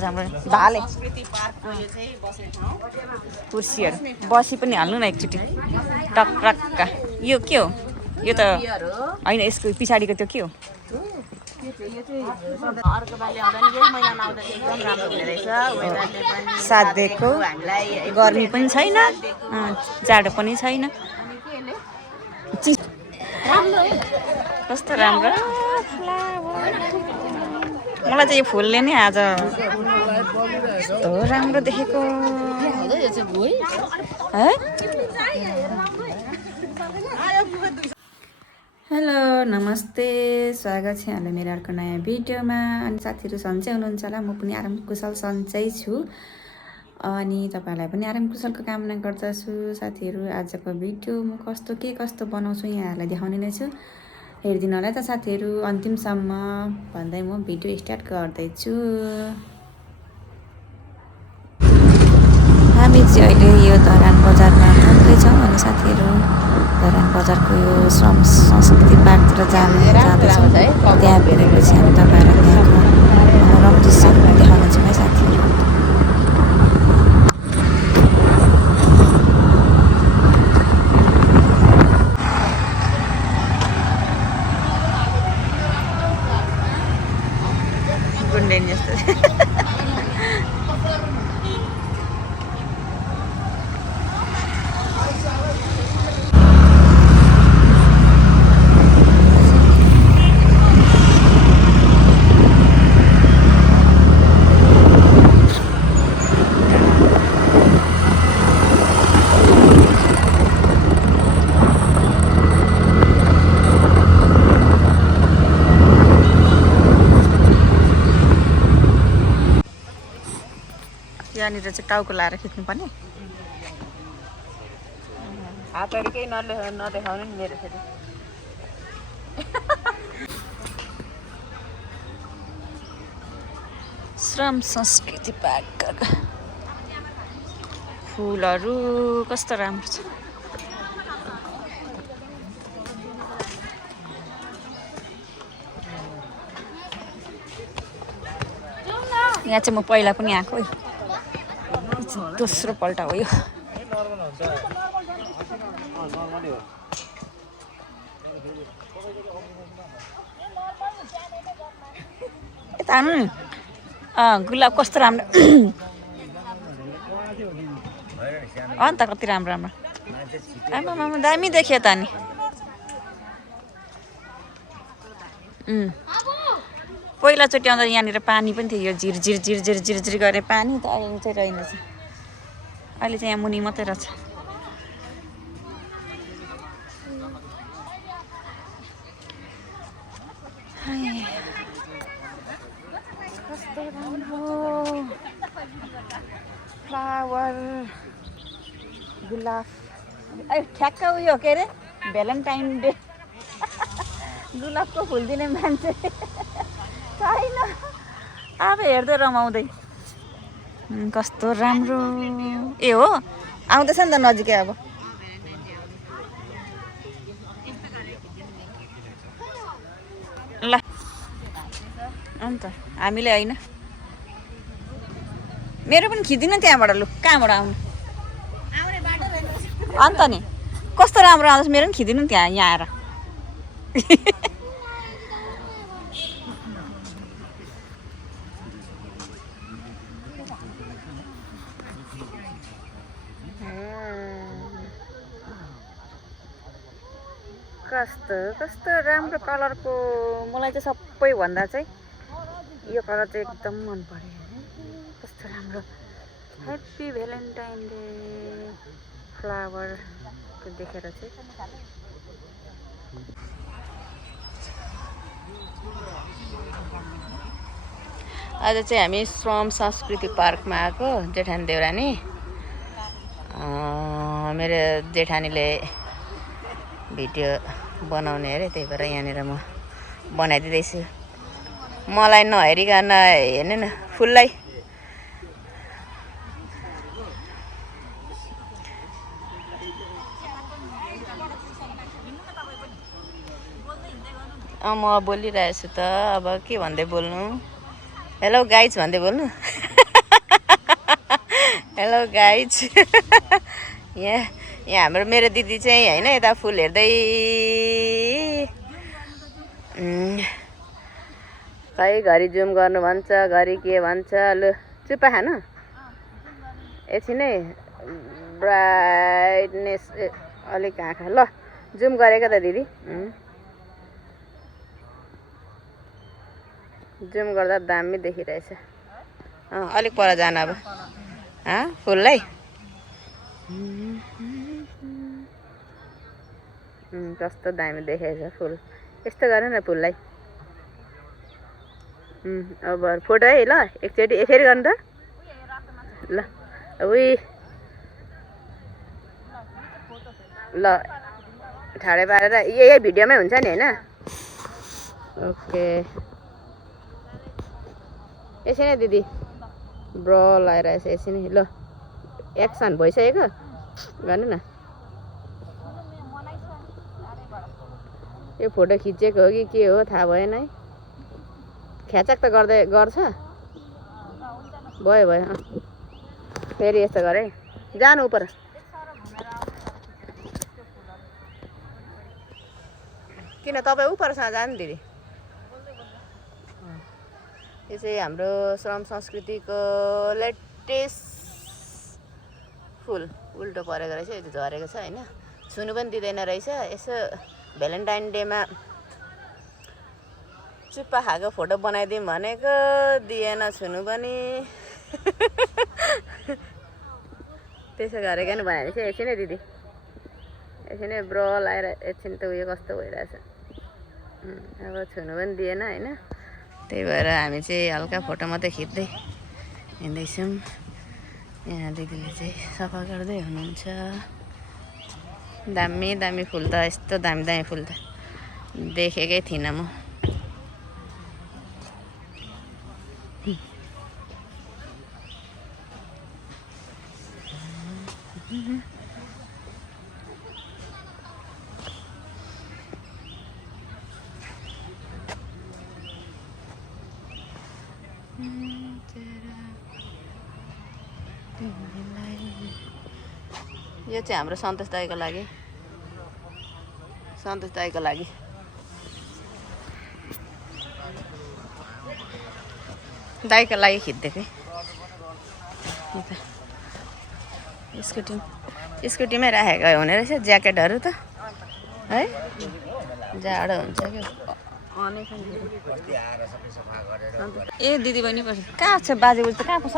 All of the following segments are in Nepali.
राम्रो भाले कुर्सीहरू बसी पनि हाल्नु न एकचोटि टक्रक्का यो के हो यो त होइन यसको पछाडिको त्यो के हो साध्यको गर्मी पनि छैन जाडो पनि छैन कस्तो राम्रो मलाई चाहिँ यो फुलले नै आज कस्तो राम्रो देखेको है हेलो नमस्ते स्वागत छ यहाँलाई मेरो अर्को नयाँ भिडियोमा अनि साथीहरू सन्चै हुनुहुन्छ होला म पनि आराम कुशल सन्चै छु अनि तपाईहरुलाई पनि आराम कुशलको कामना गर्दछु साथीहरू आजको भिडियो म कस्तो बनाउँछु यहाँहरुलाई देखाउने नै छु हेर्दिनु होला त साथीहरू अन्तिमसम्म भन्दै म भिडियो स्टार्ट गर्दै छु हामी चाहिँ अहिले यो धरान बजारमा थन्कै छौं अनि साथीहरू धरान बजारको यो श्रम संस्कृति पार्कतिर जाँदैछौँ त्यहाँ पुगेपछि हामी तपाईहरुलाई त्यहाँको मनोरम दृश्यहरू देखाउनेछौँ है साथीहरू गुन्डेन जस्तो यहाँनिर चाहिँ टाउको लाएर खिच्नुपर्ने हातहरू केही नदेखाउनु नि मेरो फेरि श्रम संस्कृति पार्क फुलहरू कस्तो राम्रो छ यहाँ चाहिँ म पहिला पनि आएको दोस्रो पल्ट हो यो यता आउनु नि गुलाब कस्तो राम्रो अन्त कति राम्रो राम्रो आमा दामी देख्यो त नि पहिलाचोटि आउँदा यहाँनिर पानी पनि थियो यो झिर गर्ने पानी त अहिले चाहिँ रहेनछ अहिले चाहिँ यहाँ मुनि मात्रै रहेछ कस्तो राम्रो फ्लावर गुलाब ठ्याक्क उयो के अरे भ्यालेन्टाइन डे गुलाबको फुल दिने मान्छे छैन अब हेर्दै रमाउँदै कस्तो राम्रो ए हो आउँदैछ नि त नजिकै अब ल अन्त हामीले होइन मेरो पनि खिचिदिनु त्यहाँबाट लु कहाँबाट आउनु अन्त नि कस्तो राम्रो आउँदैछ मेरो पनि खिचिदिनु त्यहाँ यहाँ आएर कस्तो राम्रो कलरको मलाई चाहिँ सबैभन्दा चाहिँ यो कलर चाहिँ एकदम मन पर्यो कस्तो राम्रो ह्याप्पी भ्यालेन्टाइन डे फ्लावरको देखेर चाहिँ आज चाहिँ हामी श्रम संस्कृति पार्कमा आएको जेठानी देउरानी मेरो जेठानीले भिडियो बनाउने अरे त्यही भएर यहाँनिर म बनाइदिँदैछु मलाई नहेरिकन हेर्नु न फुललाई म बोलिरहेछु त अब के भन्दै बोल्नु हेलो गाइज भन्दै बोल्नु हेलो गाइज यहाँ हाम्रो मेरो दिदी चाहिँ होइन यता फुल हेर्दै खै घरि जुम गर्नु भन्छ घरि के भन्छ लु चुप्पा खानु एकछिनै ब्राइटनेस अलिक आँखा ल जुम गरेको त दिदी जुम गर्दा दामी देखिरहेछ अलिक पर जान अब फुललाई कस्तो दामी देखेछ फुल यस्तो गर्नु न फुललाई अब फोटो है ल एकचोटि फेरि गर्नु त ल उही ल ठाडै पारेर यही भिडियोमै हुन्छ नि होइन ओके यसै नै दिदी ब्रो लगाइरहेछ यसै नै ल एक्सन भइसकेको गर्नु न यो फोटो खिचेको हो कि के हो थाहा भएन है ख्याचक त गर्छ भयो भयो फेरि यस्तो गरे जानु उपर किन तपाईँ उपरसँग जानु दिदी यो चाहिँ हाम्रो श्रम संस्कृतिको लेटेस्ट फुल उल्टो परेको रहेछ यो झरेको छ होइन छुनु पनि दिँदैन रहेछ यसो भ्यालेन्टाइन डेमा चुप्पा खाएको फोटो बनाइदिउँ भनेको दिएन छुनु पनि त्यसो गरेको नि बनाइदिएछ एकछिन है दिदी एकछिन नै ब्रो लगाएर एकछिन त उयो कस्तो भइरहेछ अब छुनु पनि दिएन होइन त्यही भएर हामी चाहिँ हल्का फोटो मात्रै खिच्दै हिँड्दैछौँ यहाँ दिदीले चाहिँ सफा गर्दै हुनुहुन्छ दामी दामी फुल त यस्तो दामी दामी फुल त देखेकै थिइनँ म यो चाहिँ हाम्रो सन्तोष दाइको लागि दाइको लागि खिचिदिएको स्कुटीमै राखेको हुने रहेछ ज्याकेटहरू त है जाडो हुन्छ क्या ए दिदी बहिनी कहाँ छ बाजे बोजू त कहाँ पो छ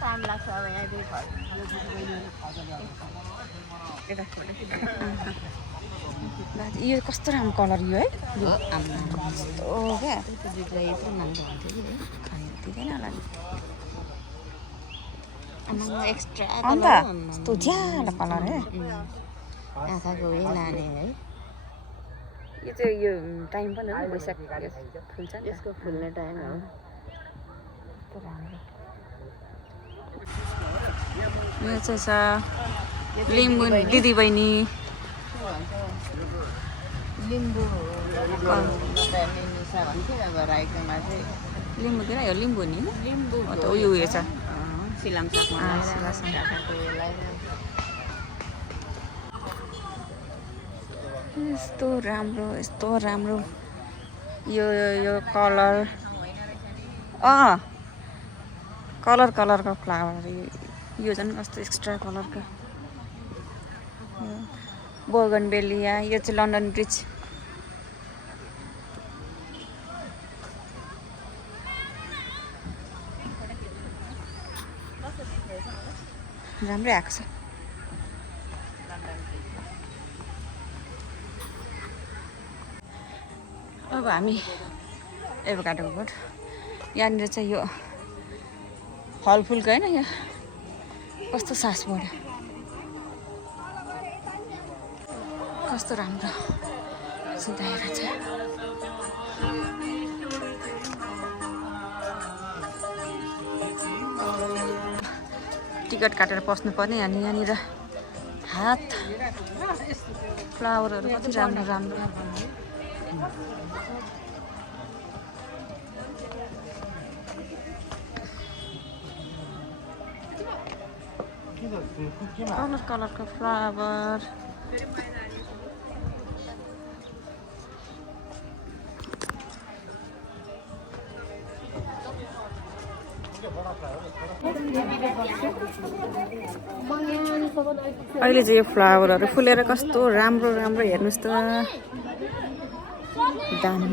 टाइम लाग्छ अब यहाँ यो कस्तो राम्रो कलर यो है कस्तो क्या यत्रो महँगो हुन्थ्यो कि दिँदैन होला नि एक्स्ट्रा अन्त कस्तो ज्याला कलर है आँखाको उयो लाने है यो चाहिँ यो टाइम पनि हो वैशाख फुल्छ नि यसको फुल्ने टाइम हो कस्तो राम्रो यो चाहिँ छ लिम्बू दिदी बहिनी लिम्बू किन यो लिम्बू नि लिम्बू त उयो छ सिलाम यस्तो राम्रो यो कलरको फ्लावर यो झन् कस्तो एक्स्ट्रा कलरको बोगनबेलिया यो चाहिँ लन्डन ब्रिज राम्रै आएको छ अब हामी एभोकाडोको बोट यहाँनिर चाहिँ यो फलफुलको होइन यो कस्तो सास बढ्यो कस्तो राम्रो सुधाएर छ टिकट काटेर पस्नुपर्ने अनि यहाँनिर हात फ्लावरहरू कति राम्रो राम्रो कलर कलरको फ्लावर अहिले चाहिँ यो फ्लावरहरू फुलेर कस्तो राम्रो राम्रो हेर्नुहोस् त दामी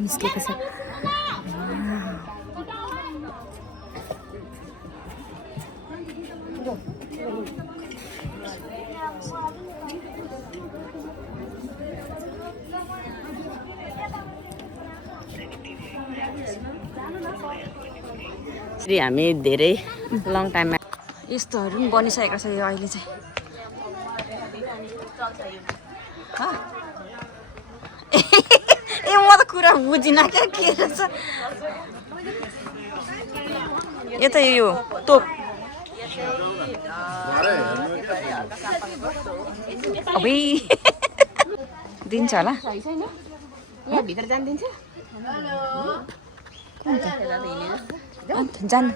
निस्केको छ हामी धेरै लङ टाइममा यस्तोहरू पनि बनिसकेको छ यो अहिले चाहिँ ए म त कुरा बुझिनँ क्या के रहेछ यो त यो तोप अबै दिन्छ होला भित्र जान दिन्छ जान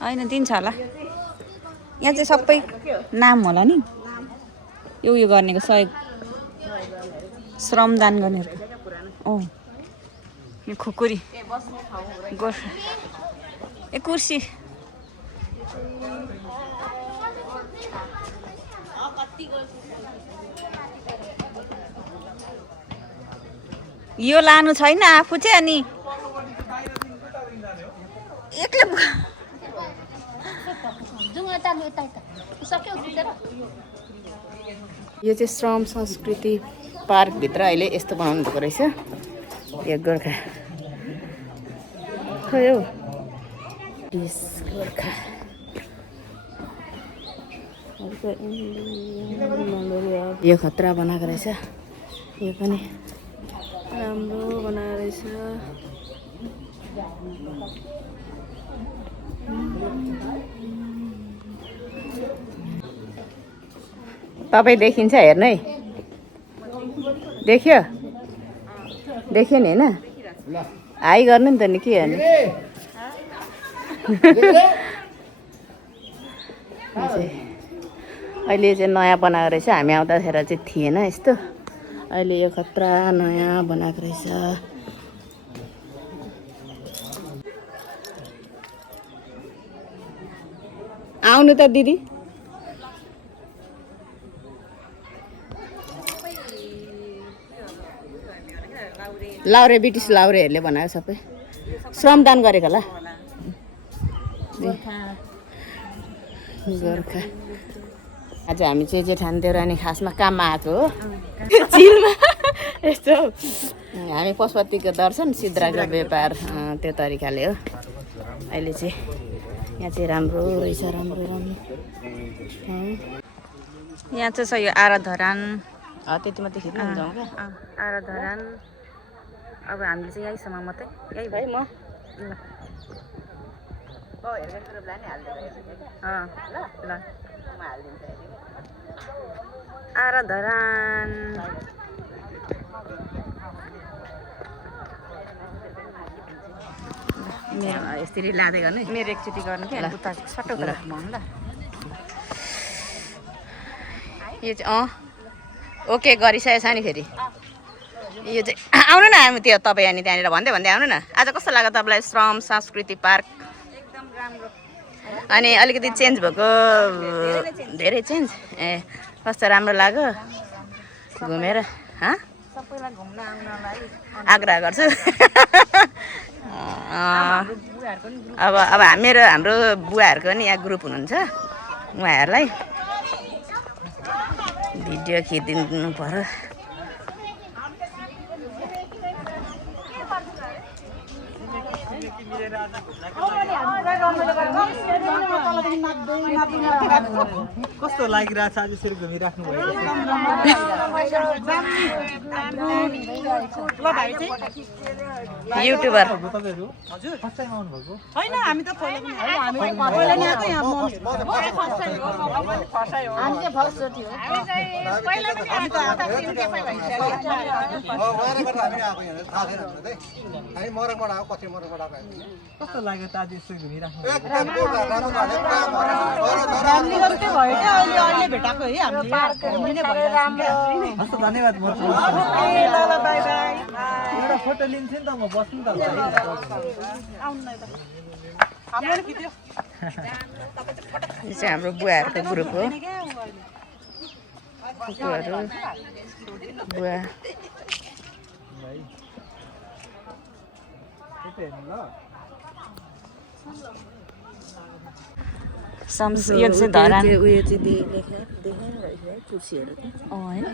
होइन दिन्छ होला यहाँ चाहिँ सबै नाम होला नि यो उयो गर्नेको सहयोग श्रमदान गर्नेहरूको यो खुकुरी गोर्खा ए कुर्सी यो लानु छैन आफू चाहिँ अनि एक्लै यो चाहिँ श्रम संस्कृति पार्कभित्र अहिले यस्तो बनाउनु भएको रहेछ यो गोर्खा खै हौ गोर्खा यो खतरा बनाएको रहेछ यो पनि राम्रो बनाएको रहेछ तपाईँ देखिन्छ हेर्नु है देख्यो देख्यो नि होइन हाई गर्नु नि त नि के हेर्नु अहिले चाहिँ नयाँ बनाएको रहेछ हामी आउँदाखेरि चाहिँ थिएन यस्तो अहिले यो खतरा नयाँ बनाएको रहेछ आउनु त दिदी लाउरे ब्रिटिस लाउरेहरूले बनायो सबै श्रमदान गरेको होला गोर्खा आज हामी चाहिँ जेठान देउरानी खासमा काममा आएको हो चिलमा यस्तो हामी पशुपतिको दर्शन सिद्राको व्यापार त्यो तरिकाले हो अहिले चाहिँ यहाँ चाहिँ राम्रो रहेछ राम्रो राम्रो यहाँ चाहिँ छ यो आराधरान त्यति मात्रै खिच्नु जाउँ क्या आराधरान अब हामीले चाहिँ यहीँसम्म मात्रै यही भाइ म ल आराधरान मेरो यसरी लाँदै गर्नु मेरो एकचोटि गर्नु क्या उता सट्टो ल ल यो चाहिँ ओके गरिसकेको छ नि फेरि यो चाहिँ आउनु न हामी त्यो तपाईँ अनि त्यहाँनिर भन्दै भन्दै आउनु न आज कस्तो लाग्यो तपाईँलाई श्रम संस्कृति पार्क एकदम राम्रो अनि अलिकति चेन्ज भएको धेरै चेन्ज ए कस्तो राम्रो लाग्यो घुमेर सबैलाई घुम्न आउनलाई आग्रह गर्छु अब हाम्रो बुवाहरूको नि यहाँ ग्रुप हुनुहुन्छ उहाँहरूलाई भिडियो खिचिदिनु पर्यो कस्तो लागिरहेछ आज यसरी घुमिराख्नु भएको युट्युबर तपाईहरु हजुर फर्स्ट टाइम आउनु भएको हैन हामी त पहिला पनि हामी पहिला नि आएको यहाँ फर्स्ट टाइम हो हामी चाहिँ फर्स्ट चोटी हो पहिला पनि हामी त हामी आएको यहाँ थाहा छैन हामीलाई चाहिँ हामी मरङबाट आएको पछि मरङबाट कस्तो लाग्यो ताज यसो घुमिराख्नु फ्यामिली जस्तै भयो क्या अहिले भेटाएको है हामीले घुम्ने नै भइरहेको हस् धन्यवाद म ल बाई बाई एउटा फोटो लिन्छु नि त म बस्नु त आउनु न त हाम्रो नि खिच्यो यो चाहिँ हाम्रो बुवाहरूको ग्रुप हो फुपूहरू बुवा यो चाहिँ धरान उयो चाहिँ देखाएर रहेछ है कुर्सीहरू होइन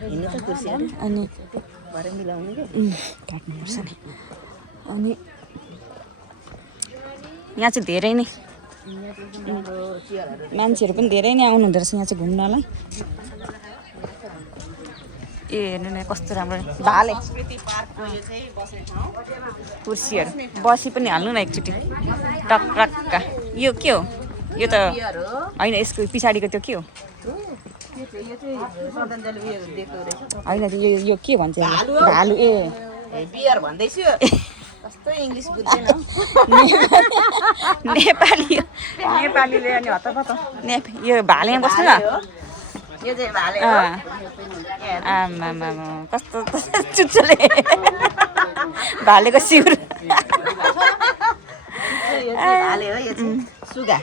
हिँड्ने त कुर्सीहरू अनि भरे मिलाउने काट्नुपर्छ नि अनि यहाँ चाहिँ धेरै नै मान्छेहरू पनि धेरै नै आउनुहुँदो रहेछ यहाँ चाहिँ घुम्नलाई ए हेर्नु न कस्तो राम्रो भाले कुर्सीहरू बसी पनि हाल्नु न एकचोटि टक्रक्का यो के हो यो त होइन यसको पछाडिको त्यो के हो होइन यो के भन्छ भालु ए बियर भन्दैछु कस्तो इङ्ग्लिस बुझ्दैन नेपालीले अनि हतपत यो भालेमा बस्नु न यो चाहिँ भाले हो आमामा कस्तो चुच्चोले भालेको सिउर भाले हो यो चाहिँ सुगा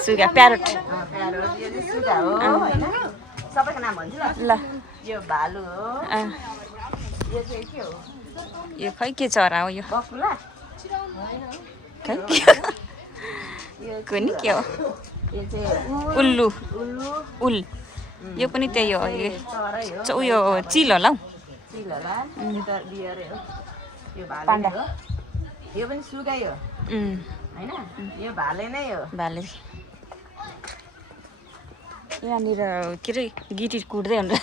सुगा प्यारोट यो चाहिँ सुगा हो हैन सबैको नाम भन्छु ल यो भालु हो यो चाहिँ के हो यो खै के चरा हो यो बकुला खै के हो कुनि के हो यो चाहिँ उल्लु उल यो पनि त्यही हो उयो चिल होला हौ चिल होला यो त बियरै हो यो भाले हो यो पनि सुगै हो हैन यो भाले नै हो भाले यहाँनिर के अरे गिटी कुट्दै हुन्छ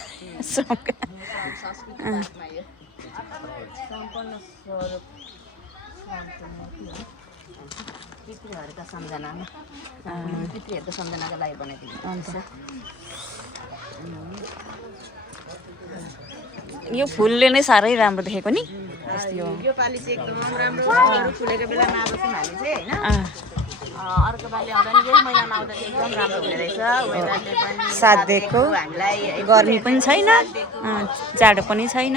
पितृहरूको सम्झनामा पितृहरूको सम्झनाको लागि बनाइदिनु हुन्छ यो फुलले नै साह्रै राम्रो देखेको नि यो पालि चाहिँ एकदम राम्रो फुलेको बेलामा अब चाहिँ हामीले चाहिँ होइन अर्को पालि आउँदा नि यही महिनामा आउँदा चाहिँ एकदम राम्रो हुने रहेछ वेदरले पनि साथ दिएको हामीलाई गर्मी पनि छैन जाडो पनि छैन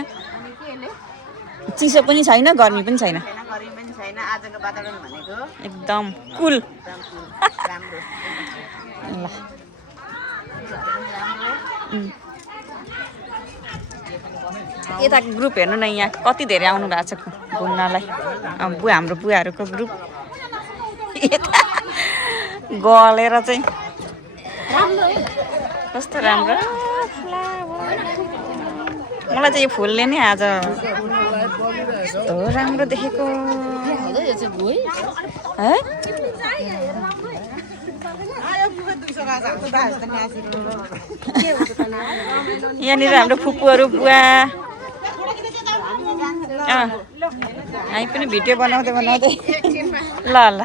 चिसो पनि छैन गर्मी पनि छैन गर्मी पनि छैन आजको वातावरण भनेको एकदम कुल राम्रो ल यता ग्रुप हेर्नु न यहाँ कति धेरै आउनु भएको छ घुम्नलाई हाम्रो बुवाहरूको ग्रुप यता गलेर चाहिँ कस्तो राम्रो मलाई चाहिँ यो फुलले नै आज कस्तो राम्रो देखेको है यहाँनिर हाम्रो फुपूहरू बुवा हामी पनि भिडियो बनाउँदै बनाउँदै ल ल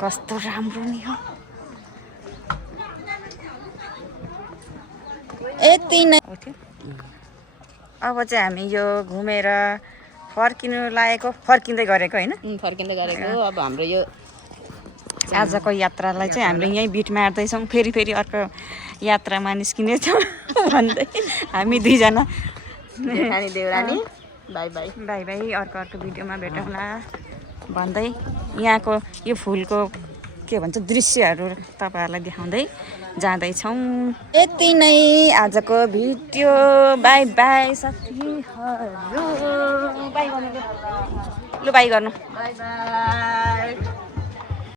कस्तो राम्रो नि हो यति नै अब चाहिँ हामी यो घुमेर फर्किनु लागेको फर्किँदै गरेको होइन फर्किँदै गरेको अब हाम्रो यो आजको यात्रालाई चाहिँ हामीले यहीँ बिट मार्दैछौँ फेरि फेरि अर्को यात्रामा निस्किनेछौँ भन्दै हामी दुईजना देउरानी बाई बाई बाई बाई अर्को भिडियोमा भेटौँला भन्दै यहाँको यो फुलको के भन्छ दृश्यहरू तपाईँहरूलाई देखाउँदै जाँदैछौँ यति नै आजको भिडियो बाई बाई साथीहरू बाई गर्नु लु बाई गर्नु बाई बाई